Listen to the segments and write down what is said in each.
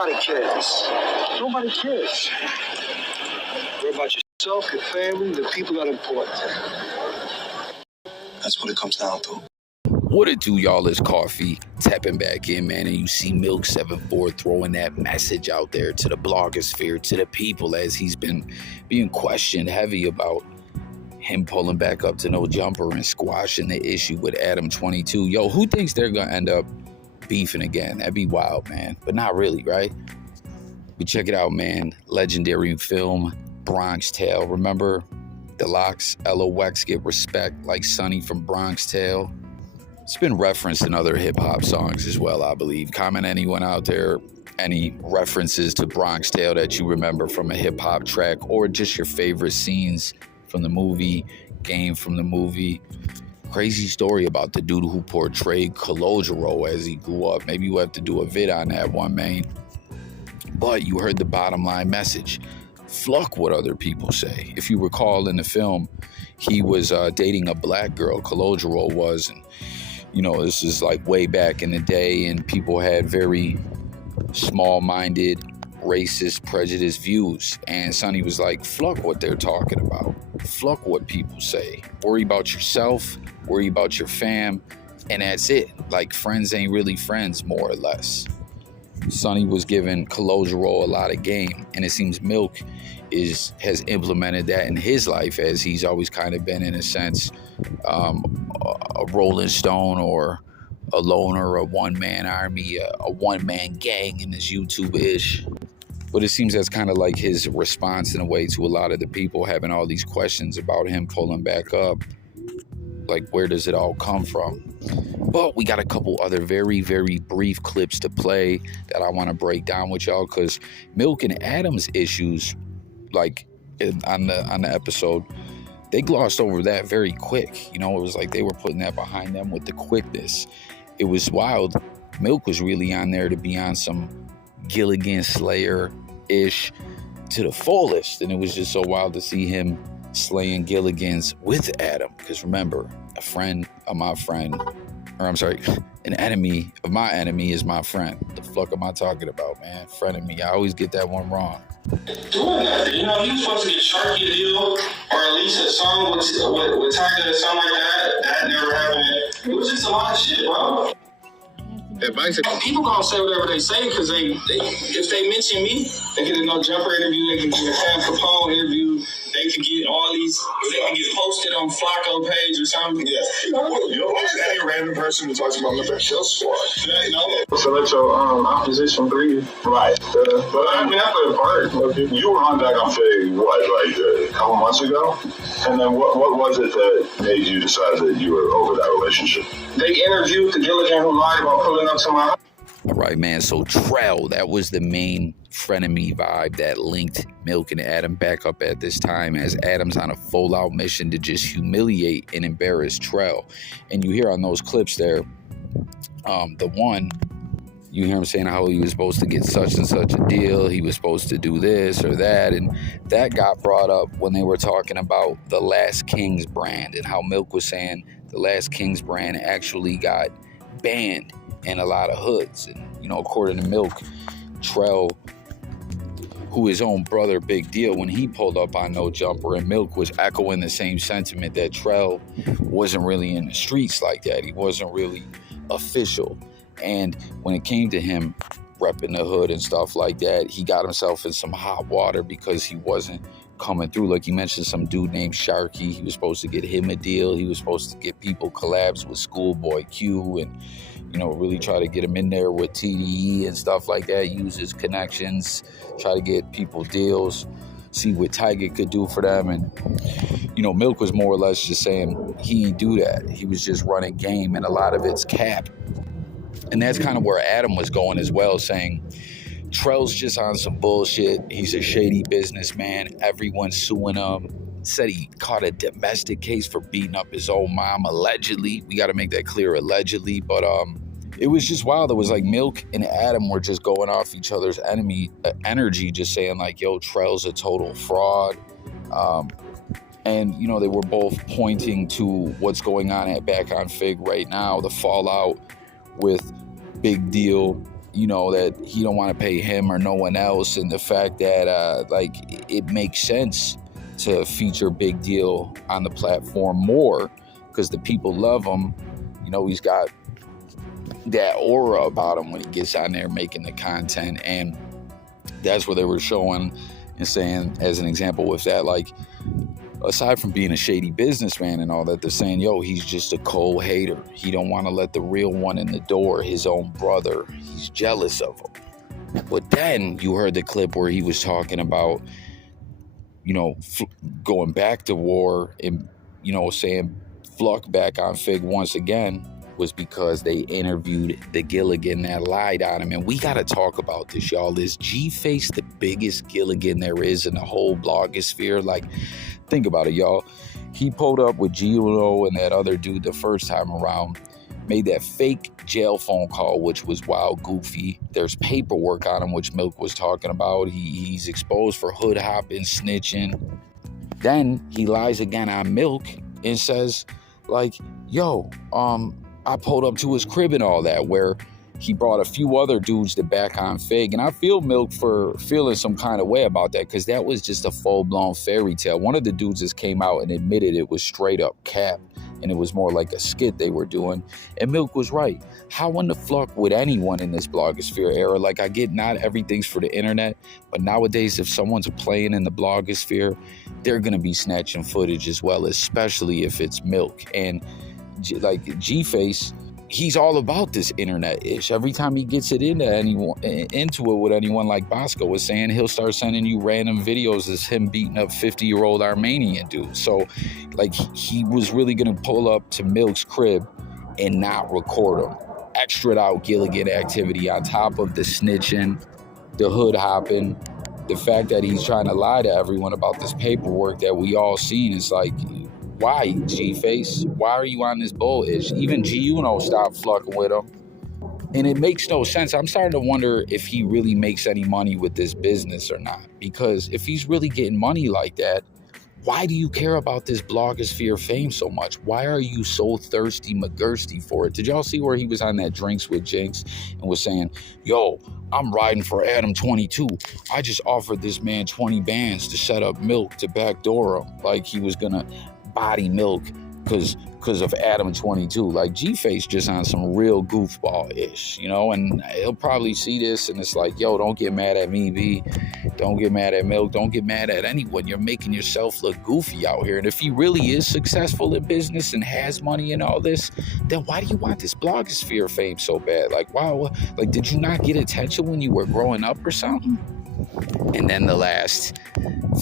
Nobody cares. Nobody cares. Worry about yourself, your family, the people that are important. That's what it comes down to. What it do, y'all? Is Coffee tapping back in, man, and you see Milk74 throwing that message out there to the blogosphere, to the people, as he's been being questioned heavy about him pulling back up to no jumper and squashing the issue with Adam22. Yo, who thinks they're gonna end up beefing again? That'd be wild, man, but not really, right? But check it out, man. Legendary film, Bronx Tale. Remember the locks, LOX, get respect like Sonny from Bronx Tale. It's been referenced in other hip-hop songs as well, I believe. Comment, anyone out there, any references to Bronx Tale that you remember from a hip-hop track, or just your favorite scenes from the movie, game from the movie. Crazy story about the dude who portrayed Calogero as he grew up. Maybe you have to do a vid on that one, man. But you heard the bottom line message. Fuck what other people say. If you recall in the film, he was dating a black girl, Calogero was, and you know, this is like way back in the day, and people had very small-minded, racist, prejudiced views. And Sonny was like, fuck what they're talking about. Fuck what people say. Worry about yourself, worry about your fam, and that's it. Like, friends ain't really friends, more or less. Sonny was giving Calogero a lot of game, and it seems Milk has implemented that in his life, as he's always kind of been, in a sense, a Rolling Stone or a loner, a one-man army, a one-man gang in this YouTube-ish. But it seems that's kind of like his response in a way to a lot of the people having all these questions about him pulling back up. Like, where does it all come from? But we got a couple other very, very brief clips to play that I want to break down with y'all, because Milk and Adam's issues, like on the episode, they glossed over that very quick. You know, it was like they were putting that behind them with the quickness. It was wild. Milk was really on there to be on some Gilligan Slayer-ish to the fullest. And it was just so wild to see him slaying Gilligans with Adam. Because remember, a friend of my friend, or I'm sorry, an enemy of my enemy is my friend. What the fuck am I talking about, man? Friend of me. I always get that one wrong. Doing nothing, you know, he was supposed to get Sharky a deal, or at least a song with Tiger or something like that. That never happened. It was just a lot of shit, bro. People gonna say whatever they say, because if they mention me, they get a no jumper interview, they can get a Fab Capone interview, they could get all these, they can get posted on Flacco page or something. Yeah. You don't want any random person who talks about the show squad. You know? So let your opposition breathe. Right. But I mean, after the part, you were on back on Fig, a couple months ago? And then what was it that made you decide that you were over that relationship? They interviewed the Gilligan who lied about pulling up to my house. All right, man. So Trell, that was the main frenemy vibe that linked Milk and Adam back up at this time, as Adam's on a full-out mission to just humiliate and embarrass Trell. And you hear on those clips there, the one, you hear him saying how he was supposed to get such and such a deal, he was supposed to do this or that, and that got brought up when they were talking about the Last Kings brand, and how Milk was saying the Last Kings brand actually got banned in a lot of hoods. And, you know, according to Milk, Trell, who his own brother Big Deal, when he pulled up on No Jumper, and Milk was echoing the same sentiment that Trell wasn't really in the streets like that. He wasn't really official. And when it came to him repping the hood and stuff like that, he got himself in some hot water because he wasn't coming through. Like, he mentioned some dude named Sharky. He was supposed to get him a deal. He was supposed to get people collabs with Schoolboy Q and, you know, really try to get him in there with TDE and stuff like that, use his connections, try to get people deals, see what Tiger could do for them. And, you know, Milk was more or less just saying he didn't do that. He was just running game, and a lot of it's cap. And that's kind of where Adam was going as well, saying Trell's just on some bullshit. He's a shady businessman. Everyone's suing him. Said he caught a domestic case for beating up his old mom, allegedly. We got to make that clear, allegedly. But it was just wild. It was like Milk and Adam were just going off each other's energy, just saying like, yo, Trell's a total fraud. And, you know, they were both pointing to what's going on back on Fig right now, the fallout with Big Deal you know, that he don't want to pay him or no one else, and the fact that like it makes sense to feature Big Deal on the platform more because the people love him. You know, he's got that aura about him when he gets on there making the content, and that's what they were showing and saying as an example with that, like, aside from being a shady businessman and all that, they're saying, yo, he's just a cold hater. He don't want to let the real one in the door, his own brother. He's jealous of him. But then you heard the clip where he was talking about, you know, going back to war and, you know, saying Fluck back on Fig once again was because they interviewed the Gilligan that lied on him. And we got to talk about this, y'all. Is G-Face the biggest Gilligan there is in the whole blogosphere? Like, think about it, y'all. He pulled up with G-Uno and that other dude the first time around, made that fake jail phone call, which was wild goofy. There's paperwork on him, which Milk was talking about. He's exposed for hood hopping, snitching. Then he lies again on Milk and says, like, yo, I pulled up to his crib and all that, where he brought a few other dudes to back on Fig. And I feel Milk for feeling some kind of way about that, because that was just a full-blown fairy tale. One of the dudes just came out and admitted it was straight up cap, and it was more like a skit they were doing. And Milk was right. How in the fuck would anyone in this blogosphere era, like, I get not everything's for the internet, but nowadays if someone's playing in the blogosphere, they're going to be snatching footage as well, especially if it's Milk. And like G-Face, he's all about this internet-ish. Every time he gets it into it with anyone, like Bosco was saying, he'll start sending you random videos as him beating up 50-year-old Armenian dude. So, like, he was really going to pull up to Milk's crib and not record him. Extra out Gilligan activity on top of the snitching, the hood hopping, the fact that he's trying to lie to everyone about this paperwork that we all seen. Is like, why, G-Face? Why are you on this bullshit? Even G-Uno stopped fucking with him. And it makes no sense. I'm starting to wonder if he really makes any money with this business or not. Because if he's really getting money like that, why do you care about this blogosphere fame so much? Why are you so thirsty McGirsty for it? Did y'all see where he was on that Drinks with Jinx and was saying, yo, I'm riding for Adam22. I just offered this man 20 bands to set up Milk to backdoor him. Like he was going to body Milk because of Adam22. Like, G-Face just on some real goofball-ish, you know? And he'll probably see this and it's like, yo, don't get mad at me, B. Don't get mad at Milk. Don't get mad at anyone. You're making yourself look goofy out here. And if he really is successful in business and has money and all this, then why do you want this blogosphere fame so bad? Like, wow, like, did you not get attention when you were growing up or something? And then the last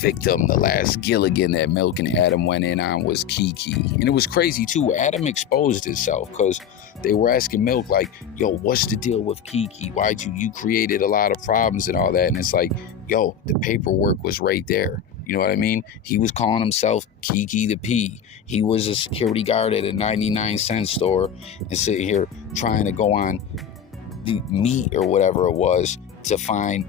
victim, the last Gilligan that Milk and Adam went in on was Kiki. And it was crazy too. Adam exposed himself because they were asking Milk, like, yo, what's the deal with Kiki? Why'd you created a lot of problems and all that? And it's like, yo, the paperwork was right there. You know what I mean? He was calling himself Kiki the P. He was a security guard at a 99-cent store and sitting here trying to go on the meat or whatever it was to find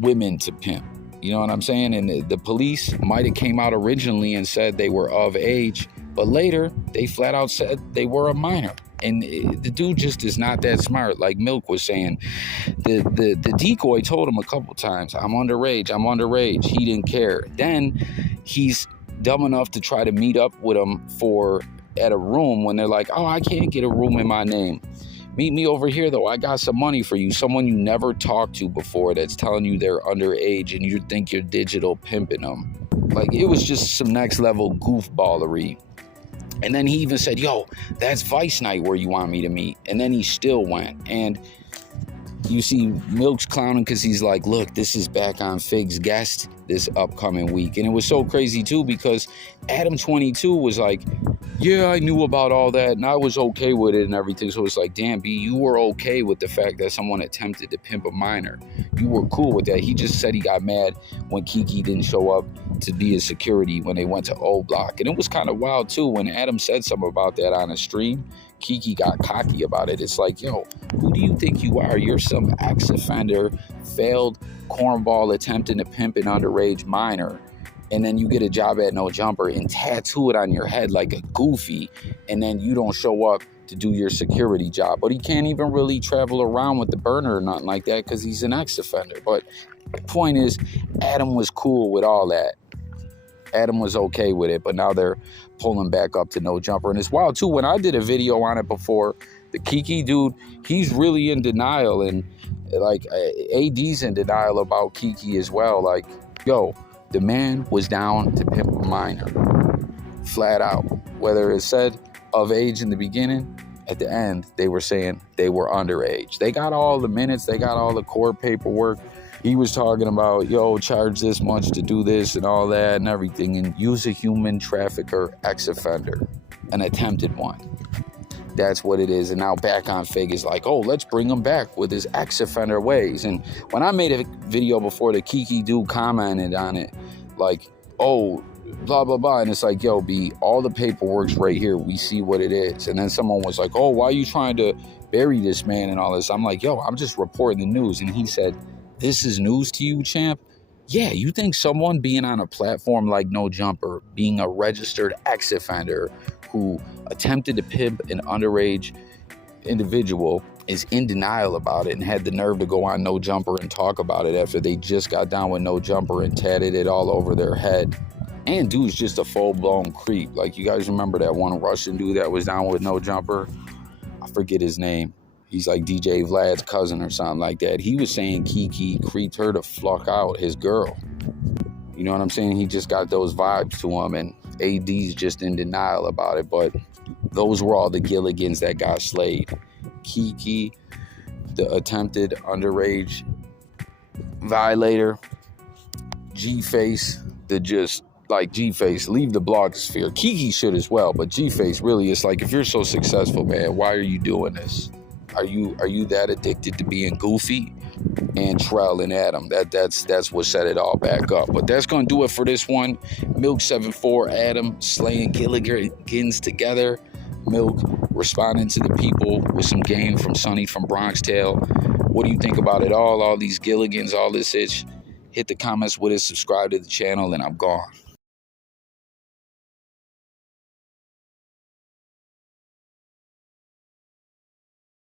women to pimp. You know what I'm saying? And the police might have came out originally and said they were of age, but later they flat out said they were a minor. And the dude just is not that smart. Like Milk was saying, the decoy told him a couple times, I'm underage. He didn't care. Then he's dumb enough to try to meet up with him at a room when they're like, oh, I can't get a room in my name. Meet me over here, though. I got some money for you. Someone you never talked to before that's telling you they're underage and you think you're digital pimping them. Like, it was just some next level goofballery. And then he even said, yo, that's Vice Night where you want me to meet. And then he still went. And you see Milk's clowning because he's like, look, this is back on Fig's guest this upcoming week. And it was so crazy, too, because Adam22 was like, yeah, I knew about all that and I was okay with it and everything. So it's like, damn, B, you were okay with the fact that someone attempted to pimp a minor. You were cool with that. He just said he got mad when Kiki didn't show up to be his security when they went to O Block. And it was kind of wild, too, when Adam said something about that on a stream. Kiki got cocky about it. It's like, yo, who do you think you are? You're some ex-offender, failed cornball attempting to pimp an underage minor. And then you get a job at No Jumper and tattoo it on your head like a goofy. And then you don't show up to do your security job. But he can't even really travel around with the burner or nothing like that because he's an ex-offender. But the point is, Adam was cool with all that. Adam was okay with it, but now they're pulling back up to no jumper. And it's wild too, when I did a video on it before, the Kiki dude, he's really in denial, and like AD's in denial about Kiki as well. Like, yo, the man was down to pimp a minor, flat out. Whether it said of age in the beginning, at the end, they were saying they were underage. They got all the minutes, they got all the court paperwork. He was talking about, yo, charge this much to do this and all that and everything, and use a human trafficker ex-offender, an attempted one. That's what it is. And now back on Fig is like, oh, let's bring him back with his ex-offender ways. And when I made a video before, the Kiki dude commented on it, like, oh, blah, blah, blah. And it's like, yo, B, all the paperwork's right here. We see what it is. And then someone was like, oh, why are you trying to bury this man and all this? I'm like, yo, I'm just reporting the news. And he said, this is news to you, champ? Yeah, you think someone being on a platform like No Jumper, being a registered ex-offender who attempted to pimp an underage individual, is in denial about it and had the nerve to go on No Jumper and talk about it after they just got down with No Jumper and tatted it all over their head? And dude's just a full-blown creep. Like, you guys remember that one Russian dude that was down with No Jumper? I forget his name. He's like DJ Vlad's cousin or something like that. He was saying Kiki creeped her to fuck out his girl. You know what I'm saying? He just got those vibes to him, and AD's just in denial about it. But those were all the Gilligans that got slayed. Kiki, the attempted underage violator, G-Face, the just like G-Face, leave the blogosphere. Kiki should as well, but G-Face really, it's like, if you're so successful, man, why are you doing this? Are you that addicted to being goofy? And Trell and Adam, that's what set it all back up. But that's gonna do it for this one. Milk74, Adam slaying Gilligans together. Milk responding to the people with some game from Sonny from Bronx Tale. What do you think about it all? All these Gilligans, all this itch? Hit the comments with it, subscribe to the channel, and I'm gone.